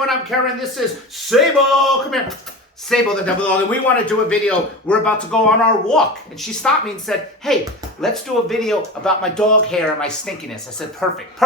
everyone, I'm Karen. This is Sable. Come here. Sable the double dog. And we want to do a video. We're about to go on our walk. And she stopped me and said, hey, let's do a video about my dog hair and my stinkiness. I said, perfect.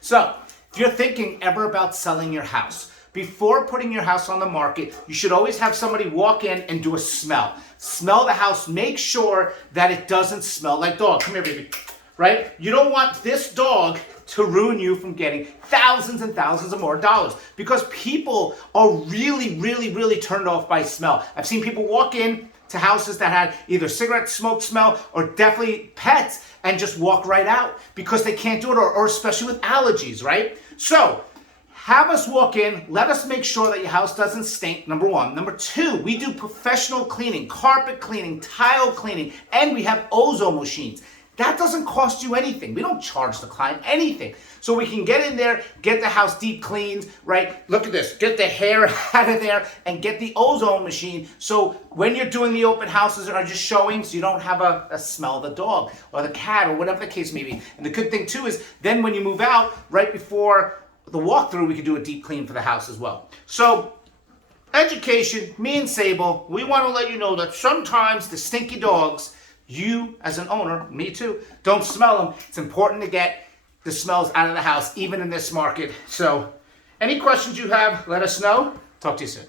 So, if you're thinking ever about selling your house, before putting your house on the market, you should always have somebody walk in and do a smell. Smell the house. Make sure that it doesn't smell like dog. Come here, baby. Right? You don't want this dog to ruin you from getting thousands and thousands of more dollars, because people are really turned off by smell. I've seen people walk in to houses that had either cigarette smoke smell or definitely pets and just walk right out because they can't do it, or especially with allergies, right? So have us walk in, let us make sure that your house doesn't stink, number one. Number two, we do professional cleaning, carpet cleaning, tile cleaning, and we have ozone machines. That doesn't cost you anything. We don't charge the client anything. So we can get in there, get the house deep cleaned, right? Look at this. Get the hair out of there and get the ozone machine. So when you're doing the open houses or just showing, so you don't have a smell of the dog or the cat or whatever the case may be. And the good thing too is then when you move out, right before the walkthrough, we can do a deep clean for the house as well. So education, me and Sable, we want to let you know that sometimes the stinky dogs, you as an owner, me too, don't smell them. It's important to get the smells out of the house, even in this market. So any questions you have, let us know. Talk to you soon.